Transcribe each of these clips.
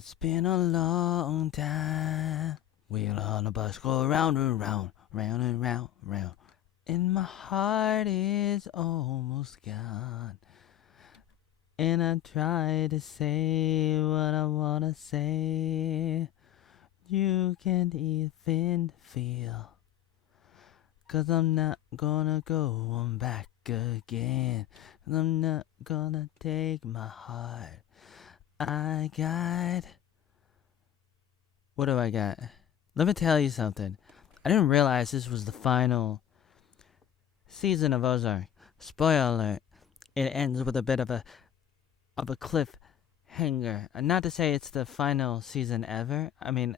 It's been a long time. Wheel on a bus go round and round, round and round, round. And my heart is almost gone. And I try to say what I wanna say. You can't even feel. 'Cause I'm not gonna go on back again. 'Cause I'm not gonna take my heart. I got... What do I got? Let me tell you something. I didn't realize this was the final season of Ozark. Spoiler alert. It ends with a bit of a cliffhanger. Not to say it's the final season ever. I mean,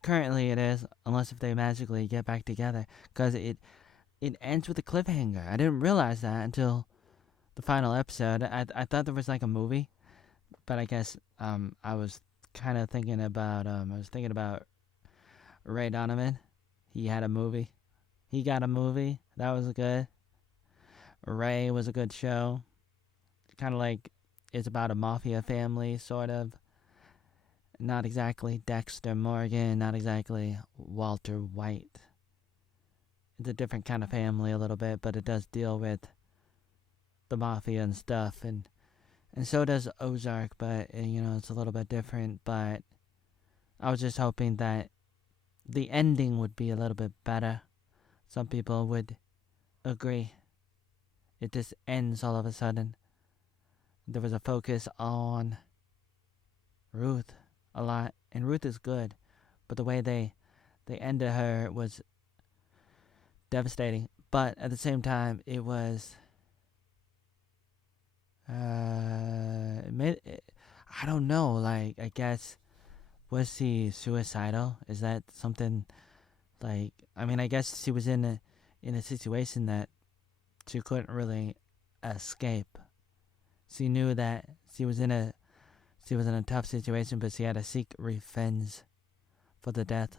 currently it is, unless if they magically get back together. Because it ends with a cliffhanger. I didn't realize that until the final episode. I thought there was like a movie. But I guess I was kind of thinking about Ray Donovan. He had a movie. He got a movie. That was good. Ray was a good show. Kind of like it's about a mafia family, sort of. Not exactly Dexter Morgan, not exactly Walter White. It's a different kind of family a little bit, but it does deal with the mafia and stuff. And so does Ozark, but, it's a little bit different. But I was just hoping that the ending would be a little bit better. Some people would agree. It just ends all of a sudden. There was a focus on Ruth a lot, and Ruth is good, but the way they ended her was devastating. But at the same time, it was... I don't know, like, I guess, was he suicidal? Is that something, like, I mean, I guess she was in a situation that she couldn't really escape. She knew that she was in a tough situation, but she had to seek revenge for the death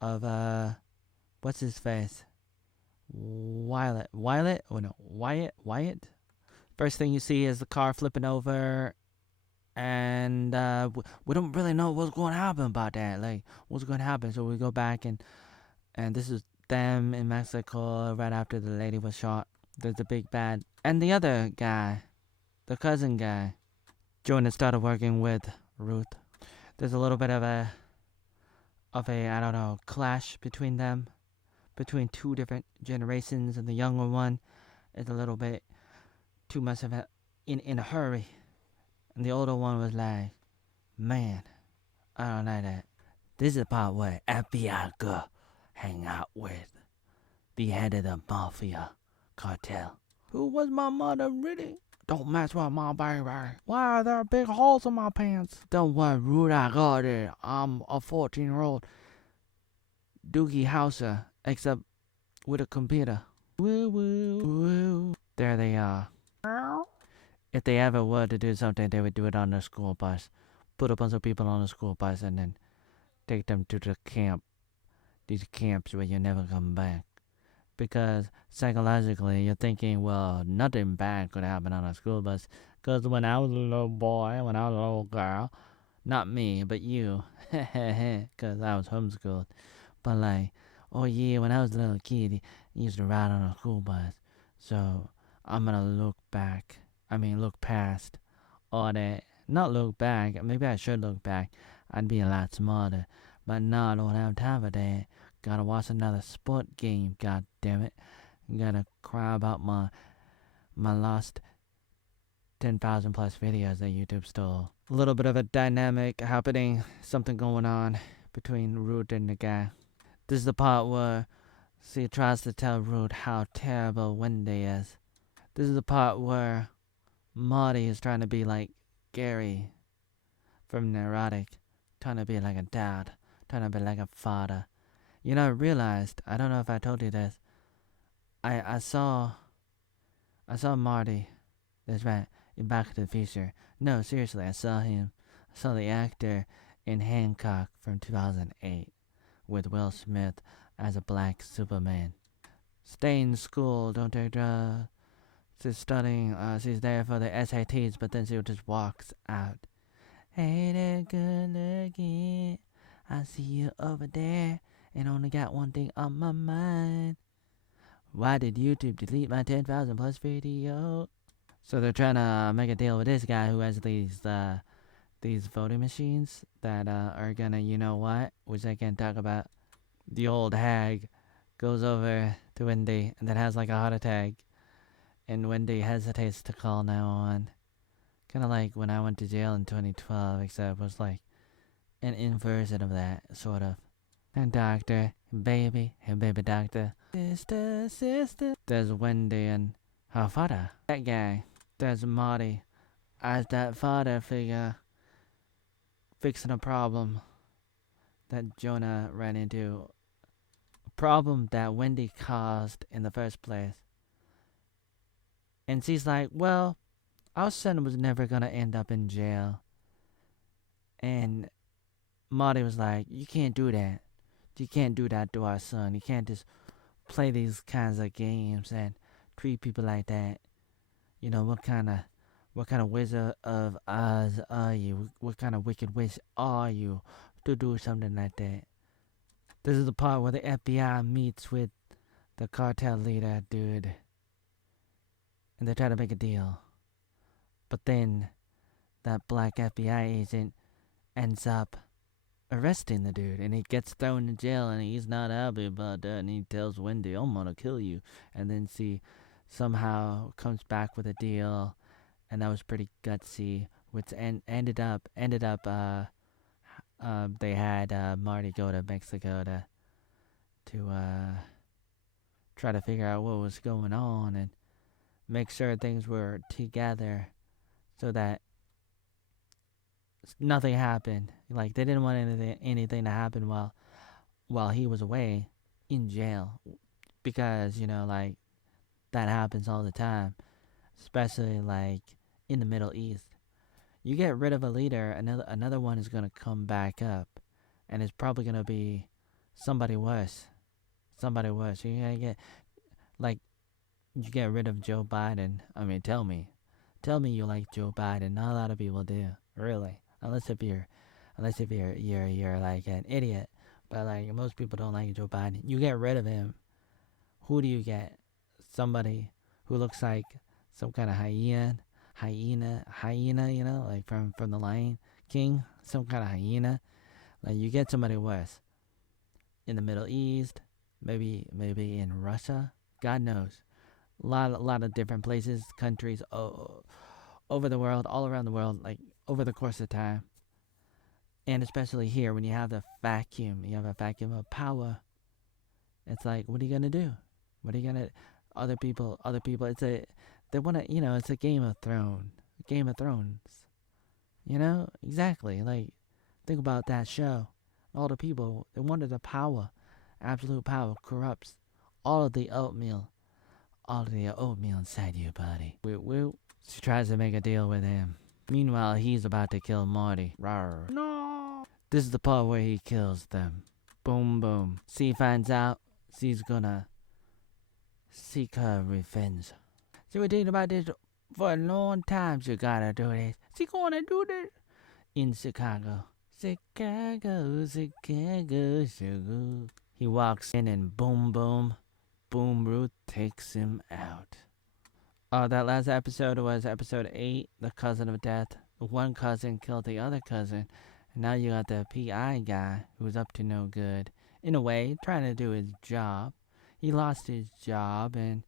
of, what's his face? Wyatt? First thing you see is the car flipping over, and we don't really know what's going to happen about that. Like, what's going to happen? So we go back, and this is them in Mexico right after the lady was shot. There's the big bad, and the other guy, the cousin guy, Jordan started working with Ruth. There's a little bit of a I don't know, clash between them, between two different generations, and the younger one is a little bit too much of in a hurry, and the older one was like, man, I don't like that. This is the part where FBI girl hang out with the head of the mafia cartel. Who was my mother really? Don't mess with my baby. Why are there big holes in my pants? Don't worry, Rude, I got it. I'm a 14-year-old Doogie Howser, except with a computer. Woo woo woo. There they are. If they ever were to do something, they would do it on the school bus. Put a bunch of people on the school bus and then take them to the camp. These camps where you never come back. Because psychologically, you're thinking, well, nothing bad could happen on a school bus. Because when I was a little boy, when I was a little girl, not me, but you, because I was homeschooled. But like, oh yeah, when I was a little kid, I used to ride on a school bus. So I'm going to look past all that. Not look back, maybe I should look back. I'd be a lot smarter. But no, I don't have time for that. Gotta watch another sport game, god damn it. Gotta cry about my lost 10,000 plus videos that YouTube stole. A little bit of a dynamic happening, something going on between Ruth and the guy. This is the part where she tries to tell Ruth how terrible Wendy is. This is the part where Marty is trying to be like Gary from Neurotic, trying to be like a dad, trying to be like a father. I realized, I don't know if I told you this, I saw Marty, that's right, in Back to the Future. No, seriously, I saw him. I saw the actor in Hancock from 2008 with Will Smith as a black Superman. Stay in school, don't take drugs. She's studying, she's there for the SATs, but then she just walks out. Hey there, good looking. I see you over there, and only got one thing on my mind. Why did YouTube delete my 10,000 plus video? So they're trying to make a deal with this guy who has these voting machines that are gonna, you know what, which I can't talk about. The old hag goes over to Wendy and then has like a heart attack, and Wendy hesitates to call 911. Kind of like when I went to jail in 2012, except it was like an inversion of that, sort of. And doctor, baby, and baby doctor. Sister, sister. There's Wendy and her father. That guy. There's Marty as that father figure fixing a problem that Jonah ran into. A problem that Wendy caused in the first place. And she's like, well, our son was never gonna end up in jail. And Marty was like, you can't do that. You can't do that to our son. You can't just play these kinds of games and treat people like that. You know, what kind of Wizard of Oz are you? What kind of wicked witch are you to do something like that? This is the part where the FBI meets with the cartel leader, dude. And they try to make a deal. But then that black FBI agent ends up arresting the dude, and he gets thrown in jail, and he's not happy about that, and he tells Wendy, I'm gonna kill you. And then she somehow comes back with a deal, and that was pretty gutsy, which ended up they had Marty go to Mexico to try to figure out what was going on and make sure things were together so that nothing happened. Like, they didn't want anything to happen while he was away in jail, because, you know, like, that happens all the time, especially like in the Middle East. You get rid of a leader, another one is gonna come back up, and it's probably gonna be somebody worse. You gotta get, like, you get rid of Joe Biden. I mean, tell me you like Joe Biden. Not a lot of people do, really, unless if you're like an idiot. But like, most people don't like Joe Biden. You get rid of him, who do you get? Somebody who looks like some kind of hyena, you know, like from the Lion King, some kind of hyena. Like, you get somebody worse. In the Middle East, maybe in Russia, God knows. A lot of different places, countries, over the world, all around the world, like over the course of time. And especially here, when you have a vacuum of power. It's like, what are you gonna do? What are you gonna? Other people. They wanna, you know, it's a Game of Thrones. You know, exactly. Like, think about that show. All the people, they wanted the power. Absolute power corrupts all of the oatmeal inside your body. She tries to make a deal with him. Meanwhile, he's about to kill Marty. Rawr. No. This is the part where he kills them. Boom, boom. She finds out she's gonna seek her revenge. She was thinking about this for a long time. She gotta do this. She gonna do this in Chicago. Chicago. He walks in and boom, boom. Boom, Ruth takes him out. Oh, that last episode was episode 8, the cousin of death. One cousin killed the other cousin. And now you got the PI guy who's up to no good. In a way, trying to do his job. He lost his job, and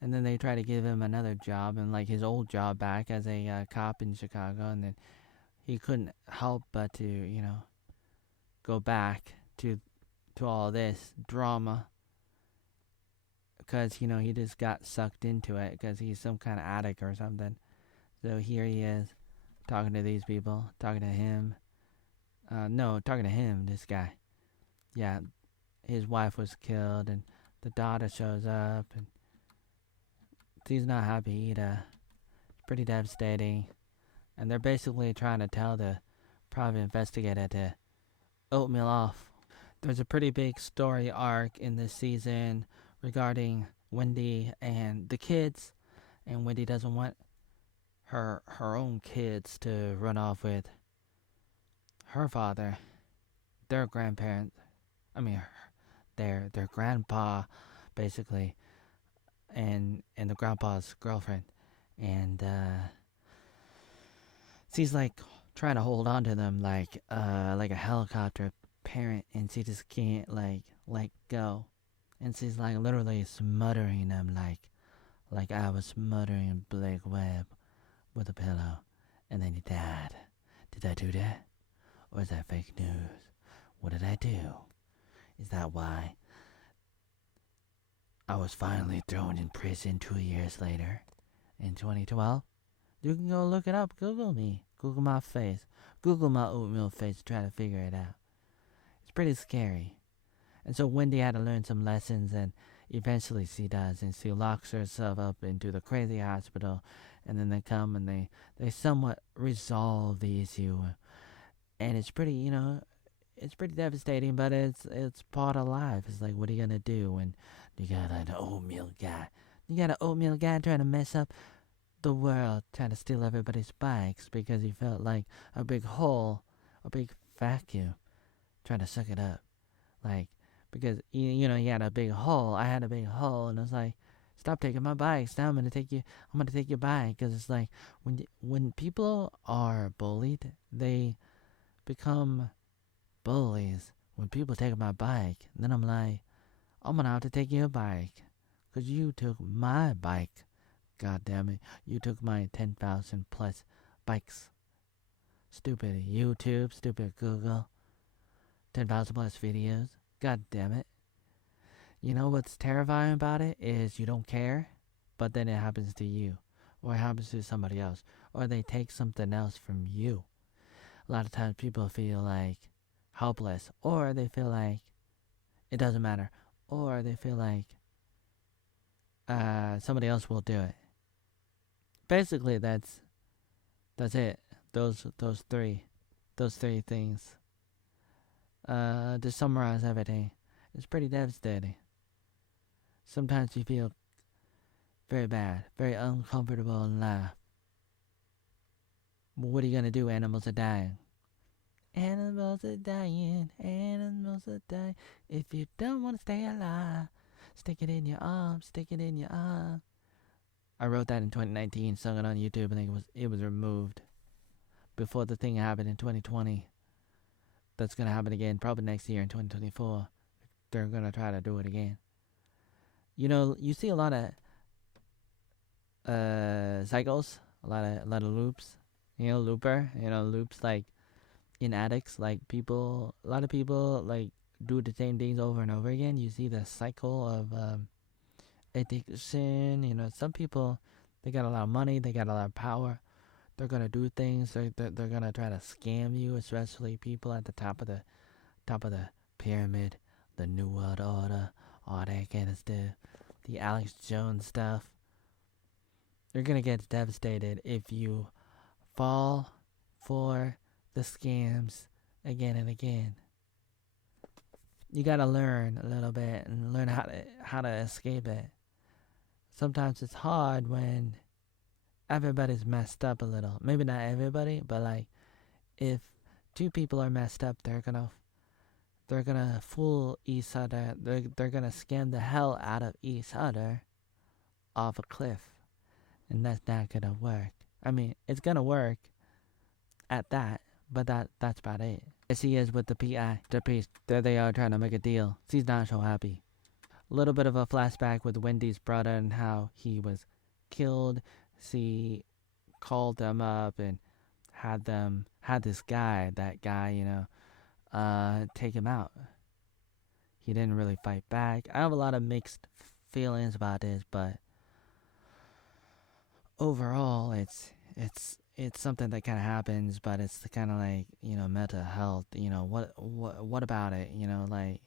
then they try to give him another job, and like his old job back as a cop in Chicago. And then he couldn't help but to, you know, go back to all this drama. Because, you know, he just got sucked into it because he's some kind of addict or something. So here he is, talking to these people, talking to him, this guy. Yeah, his wife was killed, and the daughter shows up, and he's not happy either. It's pretty devastating. And they're basically trying to tell the private investigator to oatmeal off. There's a pretty big story arc in this season regarding Wendy and the kids, and Wendy doesn't want her own kids to run off with her father, their grandparents, I mean, their grandpa, basically, and the grandpa's girlfriend, and she's like trying to hold on to them like a helicopter parent, and she just can't like let go, and she's like literally smothering them like I was smothering Blake Webb with a pillow, and then he died. Did I do that? Or is that fake news? What did I do? Is that why I was finally thrown in prison 2 years later in 2012? You can go look it up. Google me. Google my face. Google my oatmeal face to try to figure it out. It's pretty scary. And so Wendy had to learn some lessons, and eventually she does, and she locks herself up into the crazy hospital, and then they come and they somewhat resolve the issue, and it's pretty, it's pretty devastating, but it's part of life. It's like, what are you gonna do when you got an oatmeal guy? You got an oatmeal guy trying to mess up the world, trying to steal everybody's bikes because he felt like a big hole, a big vacuum, trying to suck it up, like because he had a big hole. I had a big hole, and I was like, stop taking my bikes. Now I'm gonna take your bike, because it's like when people are bullied, they become bullies. When people take my bike, then I'm like, I'm gonna have to take your bike, because you took my bike. God damn it. You took my 10,000 plus bikes. Stupid YouTube, stupid Google. 10,000 plus videos. God damn it. You know what's terrifying about it is you don't care, but then it happens to you, or it happens to somebody else, or they take something else from you. A lot of times people feel like helpless, or they feel like it doesn't matter, or they feel like somebody else will do it. Basically, that's it. Those three things. To summarize everything, it's pretty devastating. Sometimes you feel very bad, very uncomfortable in life. But what are you gonna do? Animals are dying. Animals are dying. Animals are dying. If you don't want to stay alive, stick it in your arm. Stick it in your arm. I wrote that in 2019, sung it on YouTube. I think it was removed before the thing happened in 2020. That's gonna happen again, probably next year in 2024. They're gonna try to do it again. You see a lot of cycles, a lot of loops. Looper. Loops like in attics, like a lot of people like do the same things over and over again. You see the cycle of addiction. Some people, they got a lot of money, they got a lot of power. They're gonna do things. They're gonna try to scam you, especially people at the top of the pyramid, the New World Order, all that kind of stuff, the Alex Jones stuff. You're gonna get devastated if you fall for the scams again and again. You gotta learn a little bit and learn how to escape it. Sometimes it's hard when everybody's messed up a little. Maybe not everybody, but like if two people are messed up, they're gonna fool each other. They're gonna scam the hell out of each other off a cliff, and that's not gonna work. I mean, it's gonna work at that, but that's about it. As he is with the PI, the priest. There they are trying to make a deal. She's not so happy. A little bit of a flashback with Wendy's brother and how he was killed. She called them up and had this guy, take him out. He didn't really fight back. I have a lot of mixed feelings about this, but overall, it's something that kind of happens, but it's kind of like mental health. What about it? Like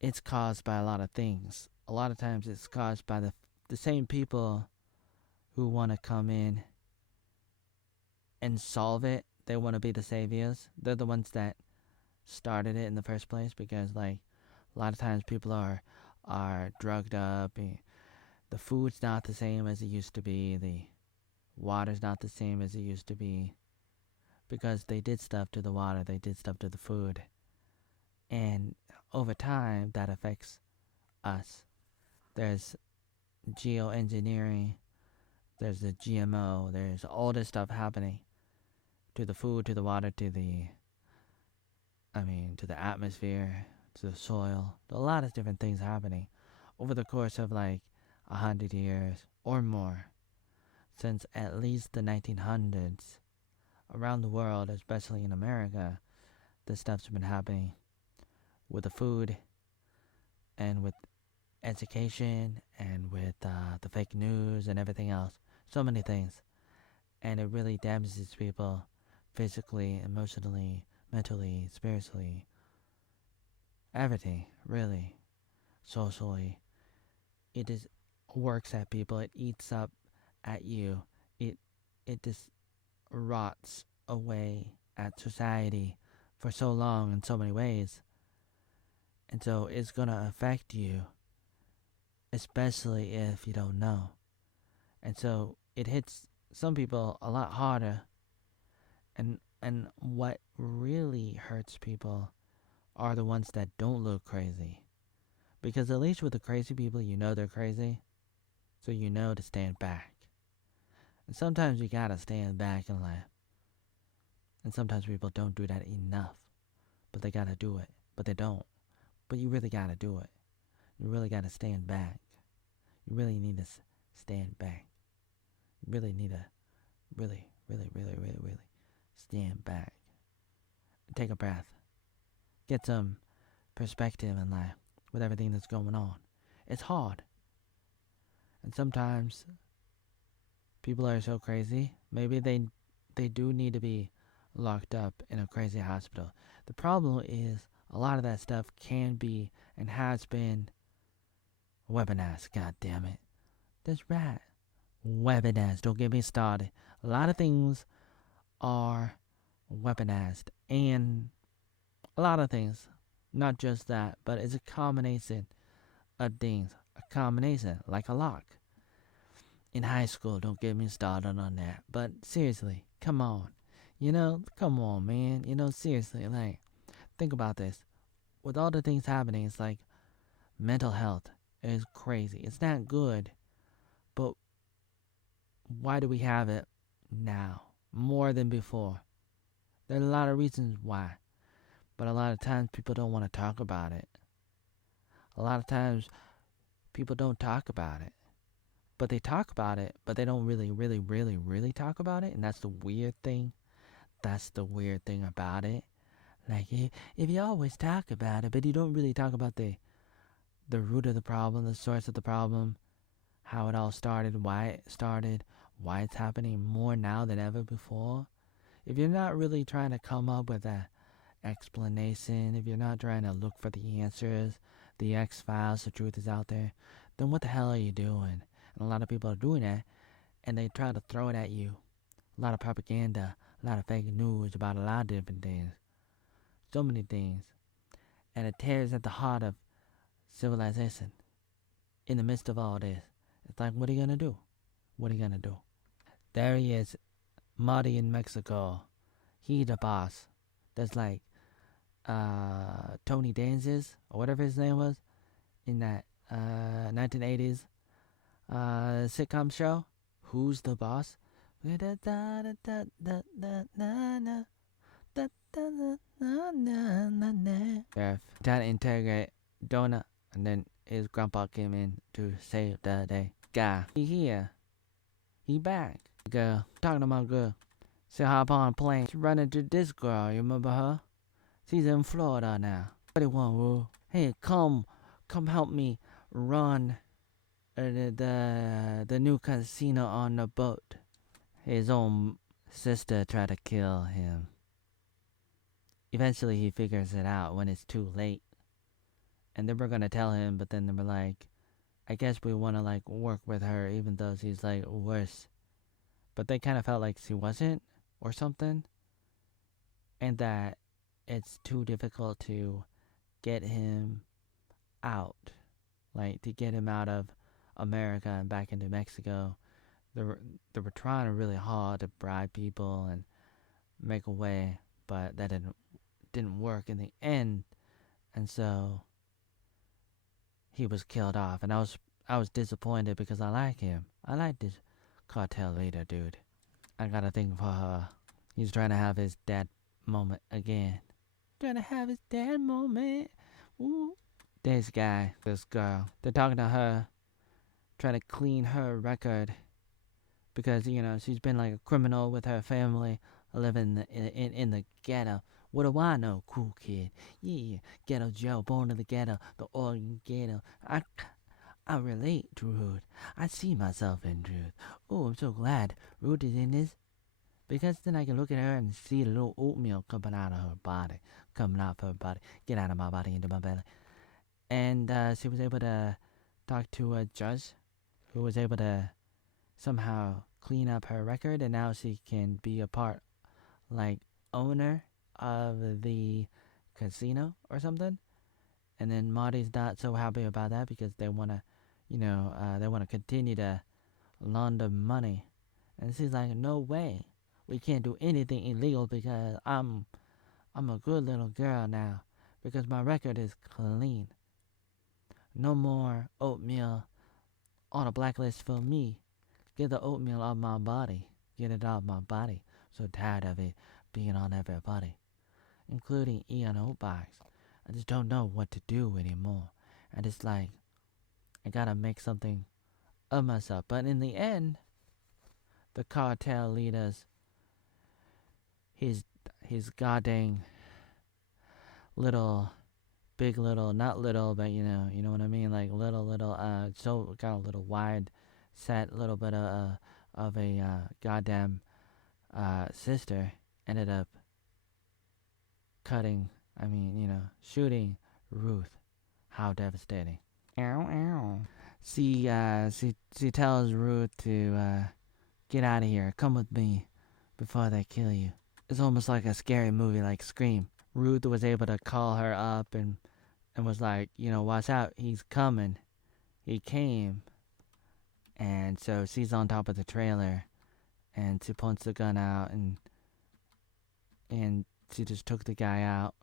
it's caused by a lot of things. A lot of times, it's caused by the same people who want to come in and solve it. They want to be the saviors. They're the ones that started it in the first place, because like a lot of times people are drugged up. The food's not the same as it used to be. The water's not the same as it used to be. because they did stuff to the water, they did stuff to the food, and over time that affects us. There's geoengineering, there's the GMO, there's all this stuff happening to the food, to the water, to the atmosphere, to the soil. A lot of different things happening over the course of like 100 years or more, since at least the 1900s. Around the world, especially in America, this stuff's been happening with the food and with education and with the fake news and everything else. So many things. And it really damages people physically, emotionally, mentally, spiritually, everything, really, socially. It just works at people. It eats up at you. It just rots away at society for so long in so many ways. And so it's going to affect you, especially if you don't know. And so it hits some people a lot harder. And what really hurts people are the ones that don't look crazy. Because at least with the crazy people, you know they're crazy. So you know to stand back. And sometimes you gotta stand back and laugh. And sometimes people don't do that enough. But they gotta do it. But they don't. But you really gotta do it. You really gotta stand back. You really need to stand back. You really need to really stand back. Take a breath. Get some perspective in life with everything that's going on. It's hard. And sometimes people are so crazy, maybe they do need to be locked up in a crazy hospital. The problem is a lot of that stuff can be and has been weaponized. God damn it. That's right. Weaponized. Don't get me started. A lot of things are weaponized. And a lot of things. Not just that, but it's a combination of things. A combination, like a lock. In high school, don't get me started on that. But seriously, come on. Come on, man. Seriously, like, think about this. With all the things happening, it's like mental health is crazy. It's not good. But why do we have it now? More than before. There are a lot of reasons why. But a lot of times people don't want to talk about it. A lot of times people don't talk about it. But they talk about it, but they don't really talk about it. And that's the weird thing. That's the weird thing about it. Like, if you always talk about it, but you don't really talk about the root of the problem, the source of the problem, how it all started, why it started, why it's happening more now than ever before. If you're not really trying to come up with an explanation, if you're not trying to look for the answers, the X-Files, the truth is out there, then what the hell are you doing? And a lot of people are doing that, and they try to throw it at you. A lot of propaganda, a lot of fake news about a lot of different things. So many things. And it tears at the heart of civilization. In the midst of all this, it's like, what are you gonna do? What are you gonna do? There he is, Marty in Mexico. He the boss. That's like Tony Danza's, or whatever his name was, in that 1980s sitcom show. Who's the boss? Sheriff trying to interrogate Donut, and then his grandpa came in to save the day. Guy, he here. He back. Girl, talking to my girl. She hop on a plane. She run into this girl, you remember her? She's in Florida now. What do you want, Woo? Hey, come help me run the new casino on the boat. His own sister tried to kill him. Eventually he figures it out when it's too late. And they were gonna tell him, but then they were like, I guess we wanna like work with her even though she's like worse. But they kinda felt like she wasn't or something. And that it's too difficult to get him out. Like to get him out of America and back into Mexico. They were trying really hard to bribe people and make a way, but that didn't work in the end, and so he was killed off. And I was disappointed because I like him. I like this cartel leader dude. I got a thing for her. He's trying to have his dad moment again. Trying to have his dad moment. Ooh. This guy, this girl, they're talking to her, trying to clean her record because she's been like a criminal with her family, living in the ghetto. What do I know, cool kid? Yeah, ghetto Joe, born in the ghetto, the Oregon ghetto. I relate to Ruth. I see myself in Ruth. Oh, I'm so glad Ruth is in this because then I can look at her and see the little oatmeal coming out of her body, get out of my body into my belly. And she was able to talk to a judge who was able to somehow clean up her record, and now she can be a part, like, owner of the casino or something. And then Marty's not so happy about that because they want to, they want to continue to launder money. And she's like, no way. We can't do anything illegal because I'm a good little girl now because my record is clean. No more oatmeal on a blacklist for me. Get the oatmeal off my body. Get it off my body. So tired of it being on everybody, including Ian Oatbox. I just don't know what to do anymore. And it's like, I gotta make something of myself. But in the end, the cartel leaders, his goddamn little, big little, not little, but you know what I mean, like little, so got a little wide set, little bit of a goddamn sister ended up shooting Ruth. How devastating. Ow, ow. She tells Ruth to get out of here. Come with me before they kill you. It's almost like a scary movie like Scream. Ruth was able to call her up and was like, watch out, he's coming. He came. And so she's on top of the trailer and she points the gun out and she just took the guy out.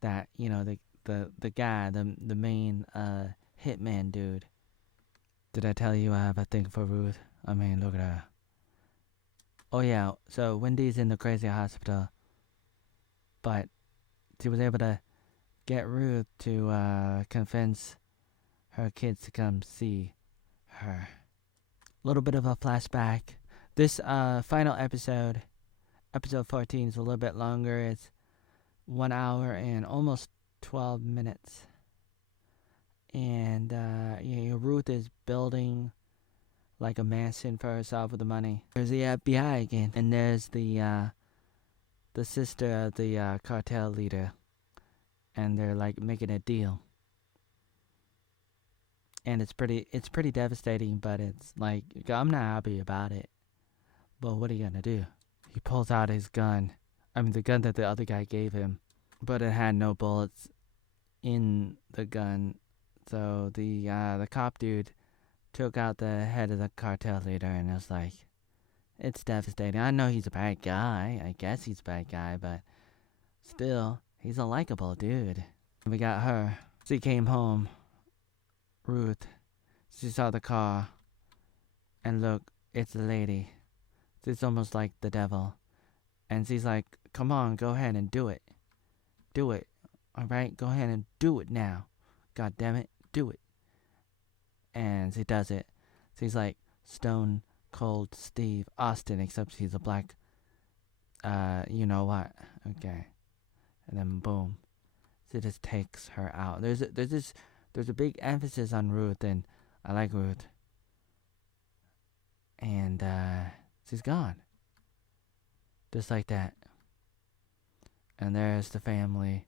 That, the guy, the main hitman dude. Did I tell you I have a thing for Ruth? I mean, look at her. Oh yeah, so Wendy's in the crazy hospital, but she was able to get Ruth to convince her kids to come see her. A little bit of a flashback. This final episode 14, is a little bit longer. It's 1 hour and almost 12 minutes. And Ruth is building like a mansion for herself with the money. There's the FBI again, and there's the sister of the cartel leader, and they're like making a deal. And it's pretty devastating, but it's like, I'm not happy about it. But what are you gonna do? He pulls out his gun. I mean, the gun that the other guy gave him, but it had no bullets in the gun. So the cop dude took out the head of the cartel leader, and it was like, it's devastating. I know he's a bad guy. I guess he's a bad guy, but still, he's a likable dude. We got her. She came home. Ruth. She saw the car. And look, it's a lady. It's almost like the devil. And she's like, come on, go ahead and do it. Do it. Alright, go ahead and do it now. God damn it, do it. And she does it. She's like Stone Cold Steve Austin, except she's a black, you know what. Okay. And then boom. She just takes her out. There's a big emphasis on Ruth, and I like Ruth. And she's gone. Just like that. And there's the family.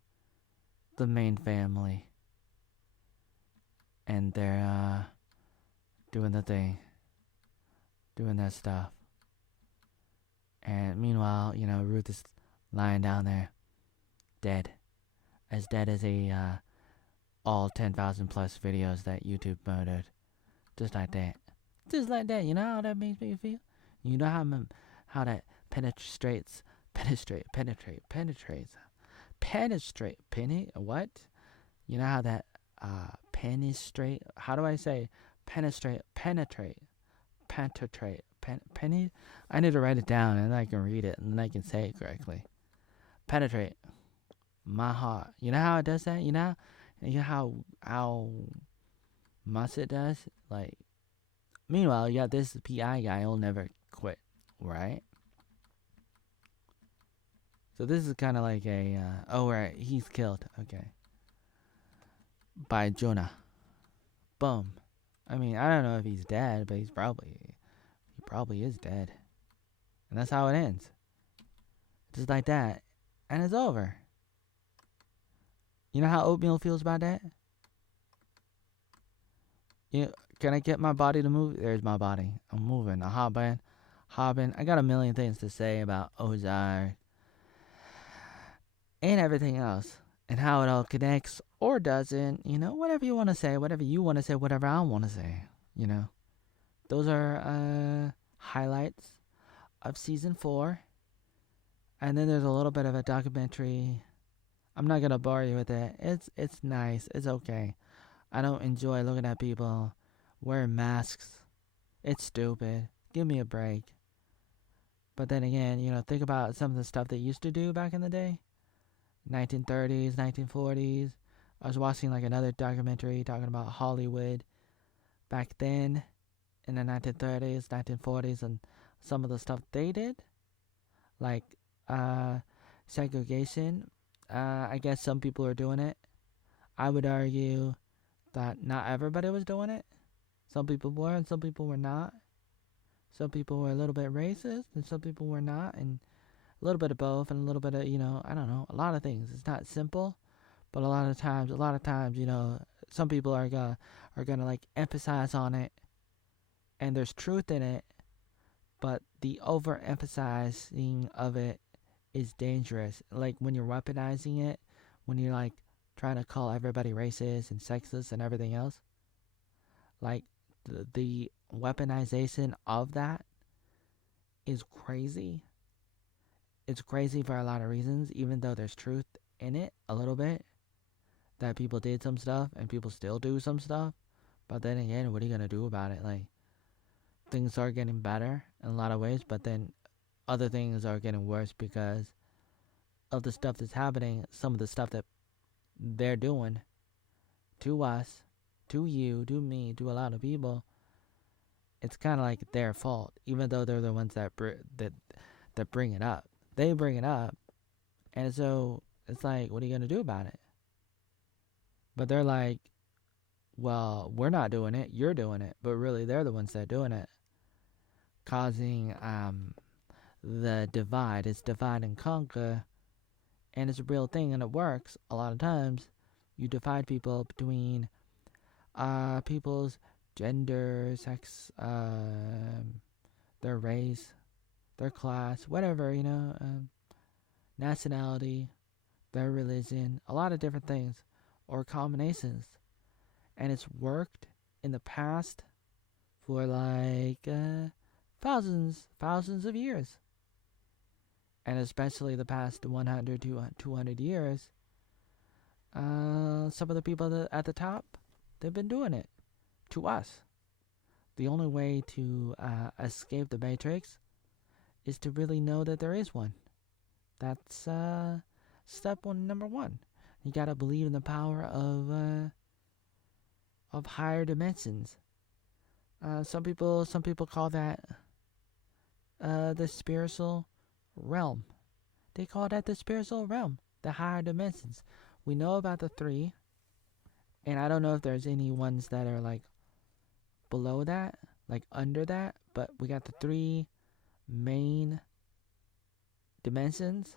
The main family. And they're doing the thing. Doing their stuff. And meanwhile, Ruth is lying down there. Dead. As dead as all 10,000 plus videos that YouTube murdered. Just like that. Just like that. You know how that makes me feel? You know how that penetrates penetrate, penny, what? You know how that, penetrate, how do I say penetrate, penny? I need to write it down and then I can read it and then I can say it correctly. Penetrate my heart. You know how it does that? You know how much it does? Like, meanwhile, you got this PI guy who'll never quit, right? So this is kind of like a, oh, right, he's killed. Okay. By Jonah. Boom. I mean, I don't know if he's dead, but he probably is dead. And that's how it ends. Just like that. And it's over. You know how oatmeal feels about that? You know, can I get my body to move? There's my body. I'm moving. I'm hopping. I got a million things to say about Ozark and everything else. And how it all connects or doesn't. You know, whatever you want to say. Whatever you want to say. Whatever I want to say. You know. Those are highlights of season 4. And then there's a little bit of a documentary. I'm not gonna bore you with it. It's nice. It's okay. I don't enjoy looking at people wearing masks. It's stupid. Give me a break. But then again, you know, think about some of the stuff they used to do back in the day. 1930s, 1940s. I was watching like another documentary talking about Hollywood back then in the 1930s, 1940s, and some of the stuff they did. Like segregation. I guess some people are doing it. I would argue that not everybody was doing it. Some people were and some people were not. Some people were a little bit racist and some people were not, and a little bit of both and a little bit of, you know, I don't know, a lot of things. It's not simple, but a lot of times, you know, some people are gonna like emphasize on it, and there's truth in it, but the overemphasizing of it is dangerous. Like when you're weaponizing it, when you're like trying to call everybody racist and sexist and everything else, like the weaponization of that is crazy. It's crazy for a lot of reasons, even though there's truth in it a little bit. That people did some stuff and people still do some stuff. But then again, what are you going to do about it? Like, things are getting better in a lot of ways, but then other things are getting worse because of the stuff that's happening. Some of the stuff that they're doing to us, to you, to me, to a lot of people, it's kind of like their fault, even though they're the ones that bring it up. They bring it up, and so it's like, what are you gonna do about it? But they're like, well, we're not doing it, you're doing it, but really they're the ones that are doing it, causing the divide. It's divide and conquer, and it's a real thing, and it works a lot of times. You divide people between people's gender, sex, their race, their class, whatever, you know, nationality, their religion, a lot of different things, or combinations. And it's worked in the past for like thousands of years. And especially the past 100 to 200 years, some of the people at the top, they've been doing it to us. The only way to escape the matrix is to really know that there is one. That's number one. You gotta believe in the power of higher dimensions. Some people call that the spiritual realm. They call that the spiritual realm, the higher dimensions. We know about the 3, and I don't know if there's any ones that are like below that, like under that, but we got the 3 main dimensions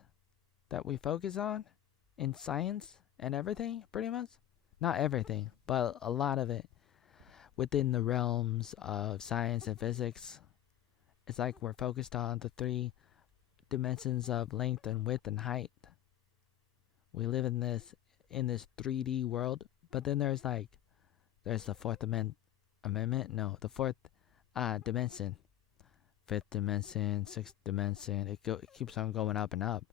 that we focus on in science and everything, pretty much. Not everything, but a lot of it within the realms of science and physics. It's like we're focused on the 3 dimensions of length and width and height. We live in this 3D world, but then there's the fourth amendment. No, the fourth dimension, fifth dimension, sixth dimension. It keeps on going up and up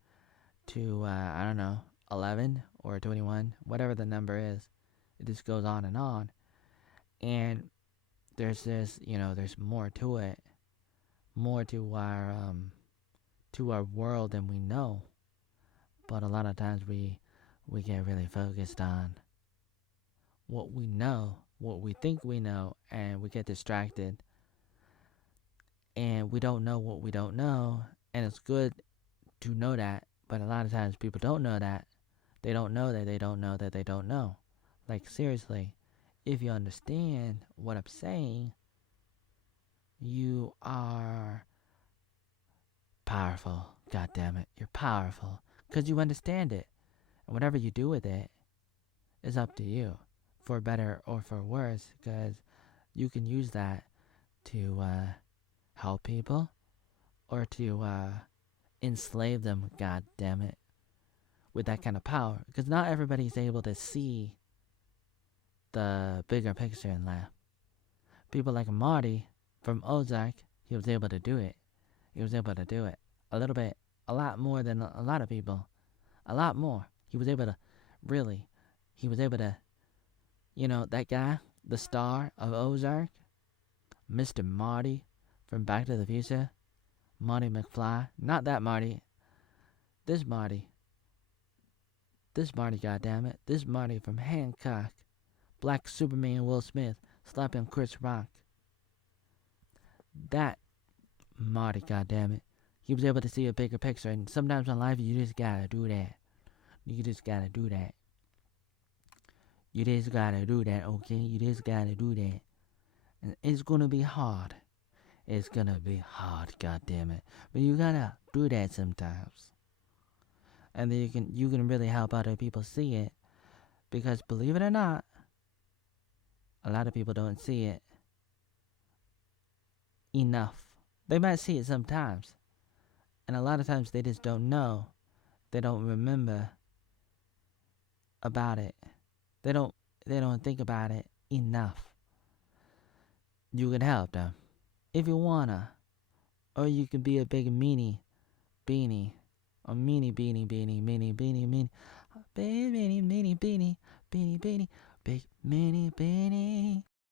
to I don't know, 11 or 21, whatever the number is. It just goes on and on. And there's this, there's more to it, more to our world than we know. But a lot of times we get really focused on what we know, what we think we know, and we get distracted, and we don't know what we don't know. And it's good to know that, but a lot of times people don't know that. They don't know that they don't know that they don't know. Like, seriously, if you understand what I'm saying, you are powerful. God damn it, you're powerful because you understand it, and whatever you do with it is up to you, for better or for worse, because you can use that to help people or to enslave them. God damn it, with that kind of power, because not everybody's able to see the bigger picture in life. People like Marty from Ozark, he was able to do it. He was able to do it a little bit, a lot more than a lot of people. A lot more. He was able to, really, he was able to, that guy, the star of Ozark, Mr. Marty from Back to the Future, Marty McFly, not that Marty, this Marty, goddammit, this Marty from Hancock, Black Superman Will Smith, slapping Chris Rock. That Marty, goddammit. He was able to see a bigger picture, and sometimes in life you just gotta do that. You just gotta do that. You just gotta do that, okay? You just gotta do that. And it's gonna be hard. It's gonna be hard, goddammit. But you gotta do that sometimes. And then you can really help other people see it. Because believe it or not, a lot of people don't see it enough. They might see it sometimes. And a lot of times they just don't know. They don't remember about it. They don't think about it enough. You can help them if you wanna. Or you can be a big meanie beanie. A meanie beanie beanie beanie beanie beanie. Big meanie beanie beanie beanie beanie. Big meanie beanie.